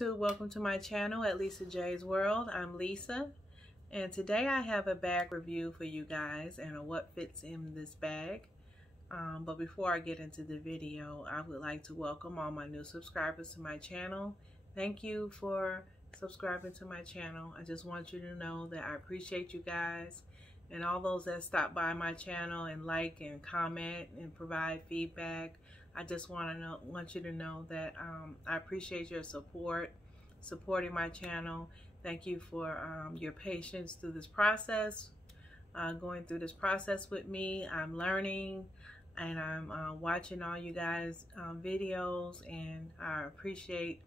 Welcome to my channel at Lisa J's World. I'm Lisa, and today I have a bag review for you guys and what fits in this bag. But before I get into the video, I would like to welcome all my new subscribers to my channel. Thank you for subscribing to my channel. I just want you to know that I appreciate you guys and all those that stop by my channel and like and comment and provide feedback. I just want you to know that I appreciate your supporting my channel. Thank you for your patience through this process, going through this process with me. I'm learning and I'm watching all you guys' videos, and I appreciate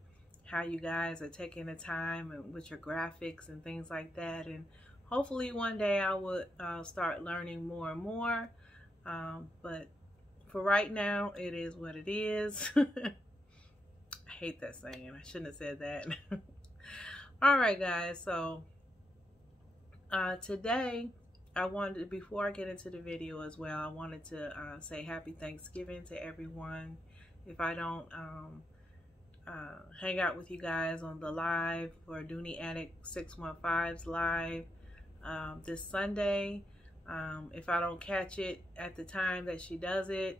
how you guys are taking the time and with your graphics and things like that. And hopefully one day I would start learning more and more, but for right now, it is what it is. I hate that saying. I shouldn't have said that. All right, guys. So today, before I get into the video as well, I wanted to say Happy Thanksgiving to everyone. If I don't hang out with you guys on the live for Dooney Addict 615's live this Sunday, if I don't catch it at the time that she does it,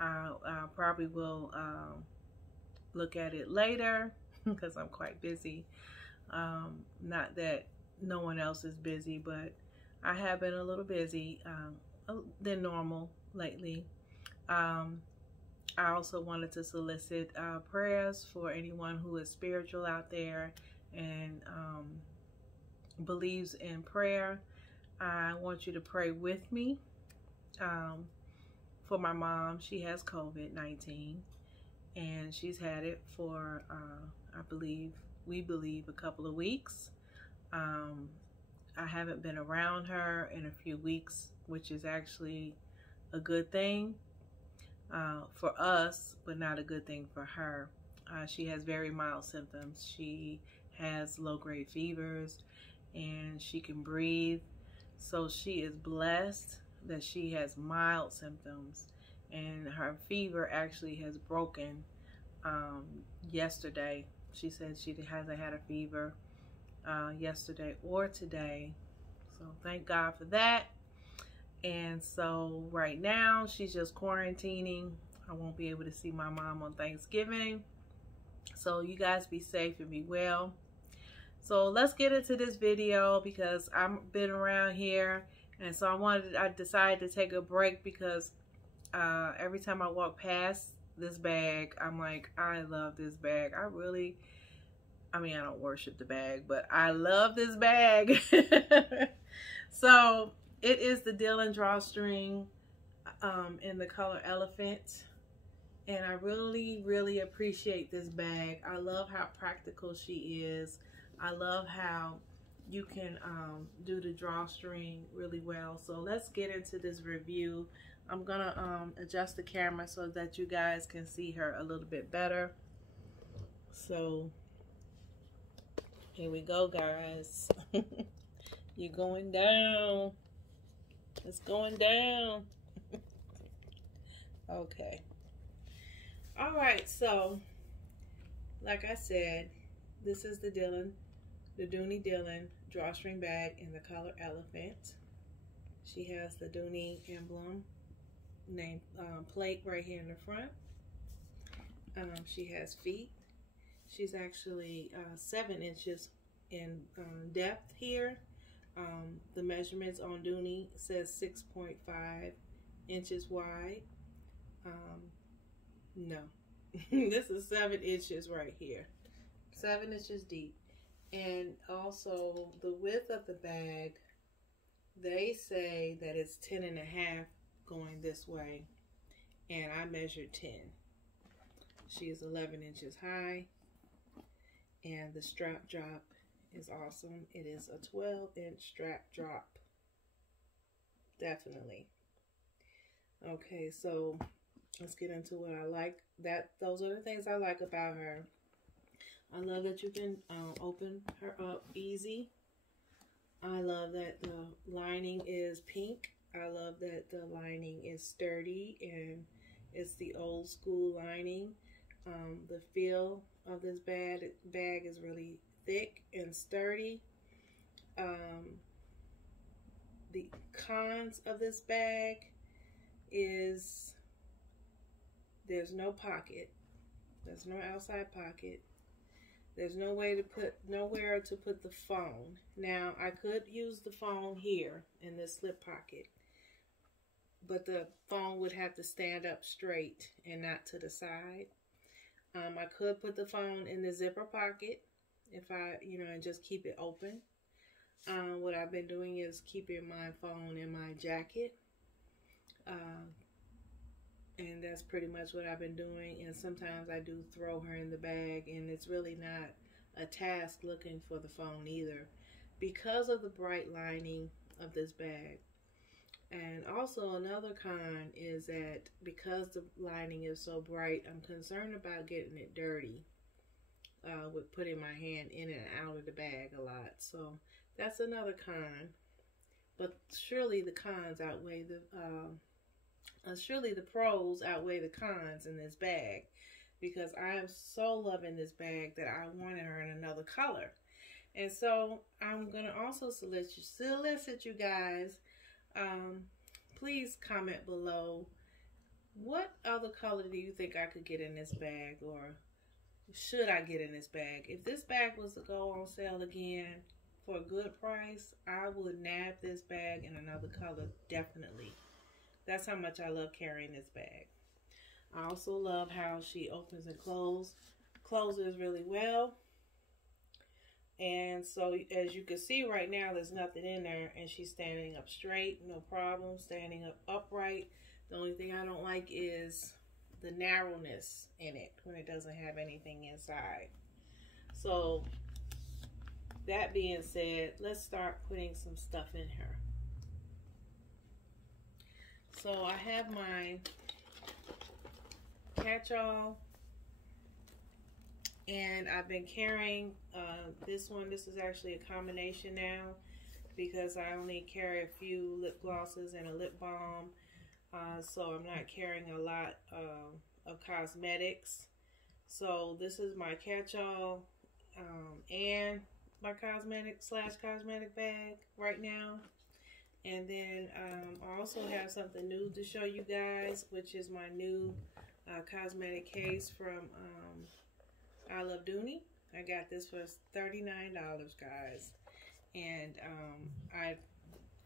I probably will look at it later because I'm quite busy. Not that no one else is busy, but I have been a little busy than normal lately. I also wanted to solicit prayers for anyone who is spiritual out there and believes in prayer. I want you to pray with me for my mom. She has COVID-19 and she's had it for we believe a couple of weeks. I haven't been around her in a few weeks, which is actually a good thing for us, but not a good thing for her. She has very mild symptoms. She has low-grade fevers and she can breathe. So she is blessed that she has mild symptoms, and her fever actually has broken yesterday. She said she hasn't had a fever yesterday or today. So thank God for that. And so right now she's just quarantining. I won't be able to see my mom on Thanksgiving. So you guys be safe and be well. So let's get into this video because I've been around here, and so I decided to take a break because every time I walk past this bag, I'm like, I love this bag. I mean, I don't worship the bag, but I love this bag. So it is the Dillen Drawstring in the color Elephant. And I really, really appreciate this bag. I love how practical she is. I love how you can do the drawstring really well. So let's get into this review. I'm gonna adjust the camera so that you guys can see her a little bit better. So here we go, guys. You're going down. It's going down. Okay. All right, so like I said, this is the Dooney Dillen Drawstring bag in the color Elephant. She has the Dooney emblem name plate right here in the front. She has feet. She's actually 7 inches in depth here. The measurements on Dooney says 6.5 inches wide. No, this is 7 inches right here. 7 inches deep. And also the width of the bag, they say that it's 10.5 going this way, and I measured 10. She is 11 inches high, and the strap drop is awesome. It is a 12-inch strap drop. Definitely. Okay, so let's get into what I like. Those are the things I like about her. I love that you can open her up easy. I love that the lining is pink. I love that the lining is sturdy and it's the old school lining. The feel of this bag is really thick and sturdy. The cons of this bag is there's no pocket. There's no outside pocket. There's nowhere to put the phone. Now, I could use the phone here in this slip pocket, but the phone would have to stand up straight and not to the side. I could put the phone in the zipper pocket if I, and just keep it open. What I've been doing is keeping my phone in my jacket. And that's pretty much what I've been doing. And sometimes I do throw her in the bag, and it's really not a task looking for the phone either, because of the bright lining of this bag. And also another con is that because the lining is so bright, I'm concerned about getting it dirty with putting my hand in and out of the bag a lot. So that's another con. But surely the cons outweigh the surely the pros outweigh the cons in this bag, because I am so loving this bag that I wanted her in another color. And so I'm going to also solicit you guys, please comment below, what other color do you think I could get in this bag, or should I get in this bag? If this bag was to go on sale again for a good price, I would nab this bag in another color, definitely. That's how much I love carrying this bag. I also love how she opens and closes really well. And so as you can see right now, there's nothing in there, and she's standing up straight, no problem, standing up upright. The only thing I don't like is the narrowness in it when it doesn't have anything inside. So that being said, let's start putting some stuff in her. So I have my catch-all, and I've been carrying this one. This is actually a combination now, because I only carry a few lip glosses and a lip balm, so I'm not carrying a lot of cosmetics. So this is my catch-all and my cosmetic bag right now. And then I also have something new to show you guys, which is my new cosmetic case from I Love Dooney. I got this for $39, guys. And I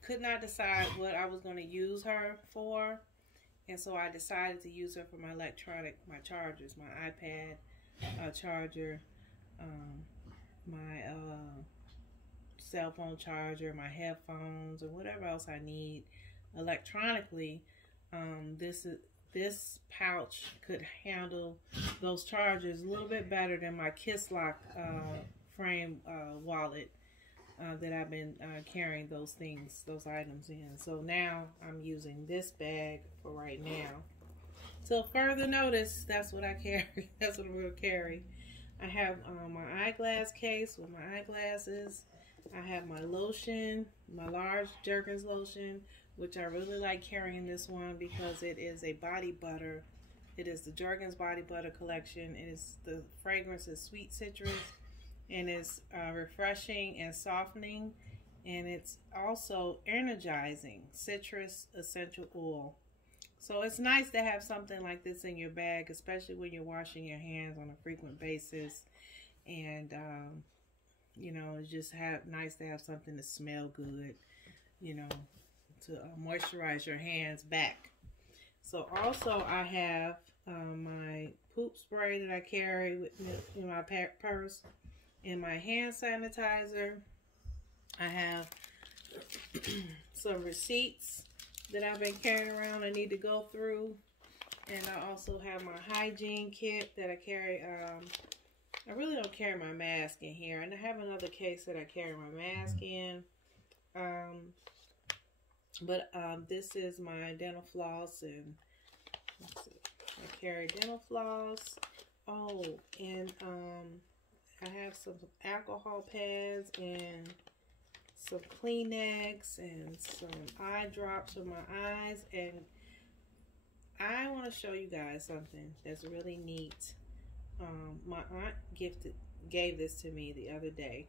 could not decide what I was going to use her for. And so I decided to use her for my chargers, my iPad charger, my cell phone charger, my headphones, or whatever else I need electronically. This pouch could handle those chargers a little bit better than my Kiss Lock frame wallet that I've been carrying those items in. So now I'm using this bag for right now. Till further notice, that's what I carry. That's what I'm going to carry. I have my eyeglass case with my eyeglasses. I have my lotion, my large Jergens lotion, which I really like carrying this one because it is a body butter. It is the Jergens body butter collection. The fragrance is sweet citrus, and it's refreshing and softening, and it's also energizing citrus essential oil. So it's nice to have something like this in your bag, especially when you're washing your hands on a frequent basis. And it's just nice to have something to smell good, to moisturize your hands back. So also I have my poop spray that I carry in my purse, and my hand sanitizer. I have some receipts that I've been carrying around I need to go through. And I also have my hygiene kit that I carry. I really don't carry my mask in here. And I have another case that I carry my mask in. This is my dental floss, and let's see, I carry dental floss. Oh, and I have some alcohol pads and some Kleenex and some eye drops for my eyes. And I want to show you guys something that's really neat My aunt gave this to me the other day.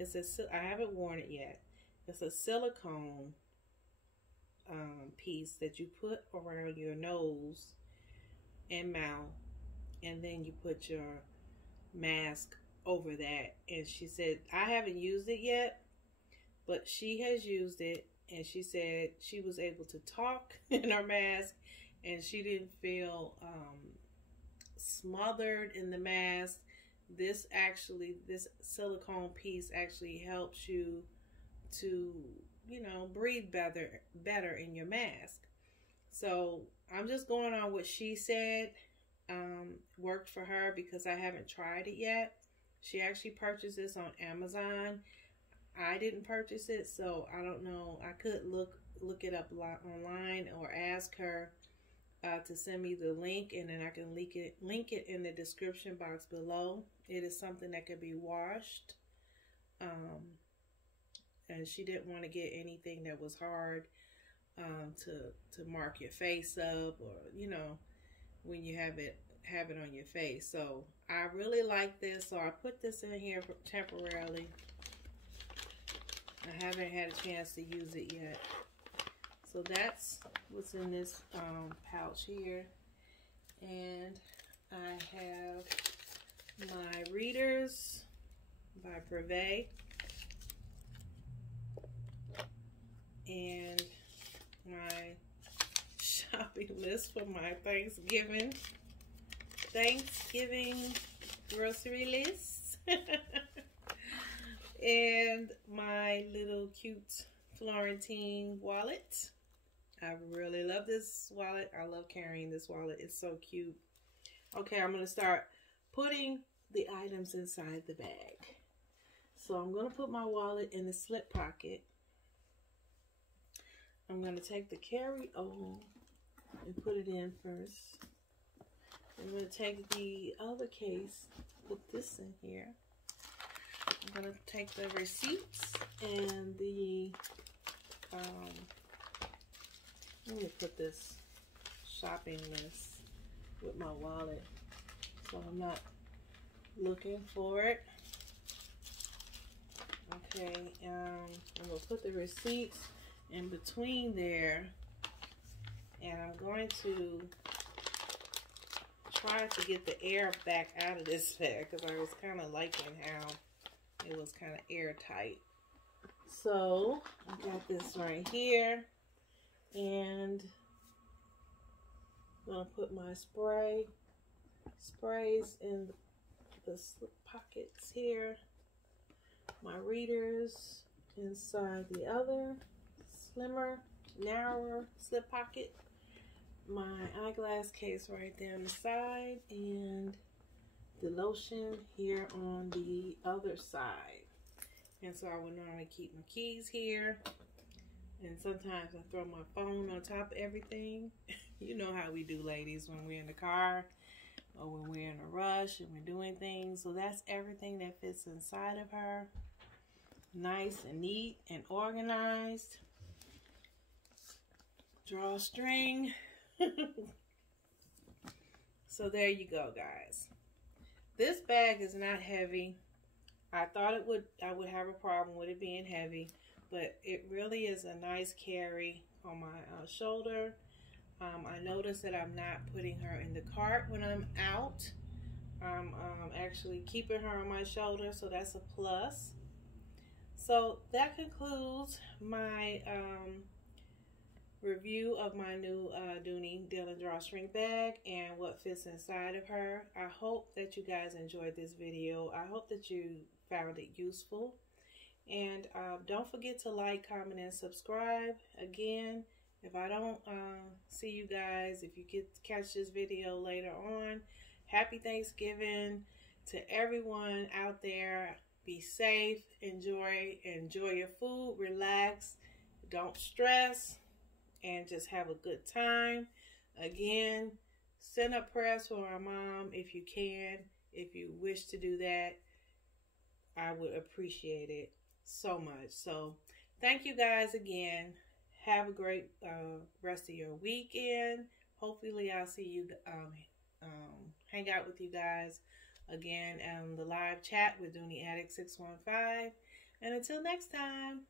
I haven't worn it yet. It's a silicone piece that you put around your nose and mouth, and then you put your mask over that. And she said, I haven't used it yet, but she has used it, and she said she was able to talk in her mask, and she didn't feel smothered in the mask. This silicone piece actually helps you to, you know, breathe better in your mask. So I'm just going on what she said worked for her, because I haven't tried it yet. She actually purchased this on Amazon. I didn't purchase it, so I don't know. I could look it up online or ask her to send me the link, and then I can link it in the description box below. It is something that could be washed, and she didn't want to get anything that was hard to mark your face up, or, you know, when you have it on your face. So I really like this, so I put this in here temporarily. I haven't had a chance to use it yet. So that's what's in this pouch here. And I have my Readers by Privé, and my shopping list for my Thanksgiving grocery list. And my little cute Florentine wallet. I really love this wallet. I love carrying this wallet. It's so cute. Okay, I'm going to start putting the items inside the bag. So I'm going to put my wallet in the slip pocket. I'm going to take the carry-on and put it in first. I'm going to take the other case, put this in here. I'm going to take the receipts and the, let me put this shopping list with my wallet so I'm not looking for it. Okay, I'm going to put the receipts in between there, and I'm going to try to get the air back out of this bag, because I was kind of liking how it was kind of airtight. So I got this right here, and I'm going to put my sprays in the slip pockets here, my Readers inside the other slimmer, narrower slip pocket, my eyeglass case right there on the side, and the lotion here on the other side. And so I would normally keep my keys here, and sometimes I throw my phone on top of everything. You know how we do, ladies, when we're in the car or when we're in a rush and we're doing things. So that's everything that fits inside of her. Nice and neat and organized. Drawstring. So there you go, guys. This bag is not heavy. I thought I would have a problem with it being heavy, but it really is a nice carry on my shoulder. I noticed that I'm not putting her in the cart when I'm out. I'm actually keeping her on my shoulder, so that's a plus. So that concludes my review of my new Dooney Dillen Drawstring bag and what fits inside of her. I hope that you guys enjoyed this video. I hope that you found it useful. And don't forget to like, comment, and subscribe. Again, if I don't see you guys, if you catch this video later on, happy Thanksgiving to everyone out there. Be safe, enjoy your food, relax, don't stress, and just have a good time. Again, send up prayers for our mom if you can. If you wish to do that, I would appreciate it so much. So thank you guys again. Have a great rest of your weekend. Hopefully I'll see you hang out with you guys again on the live chat with Dooney Addict 615. And until next time.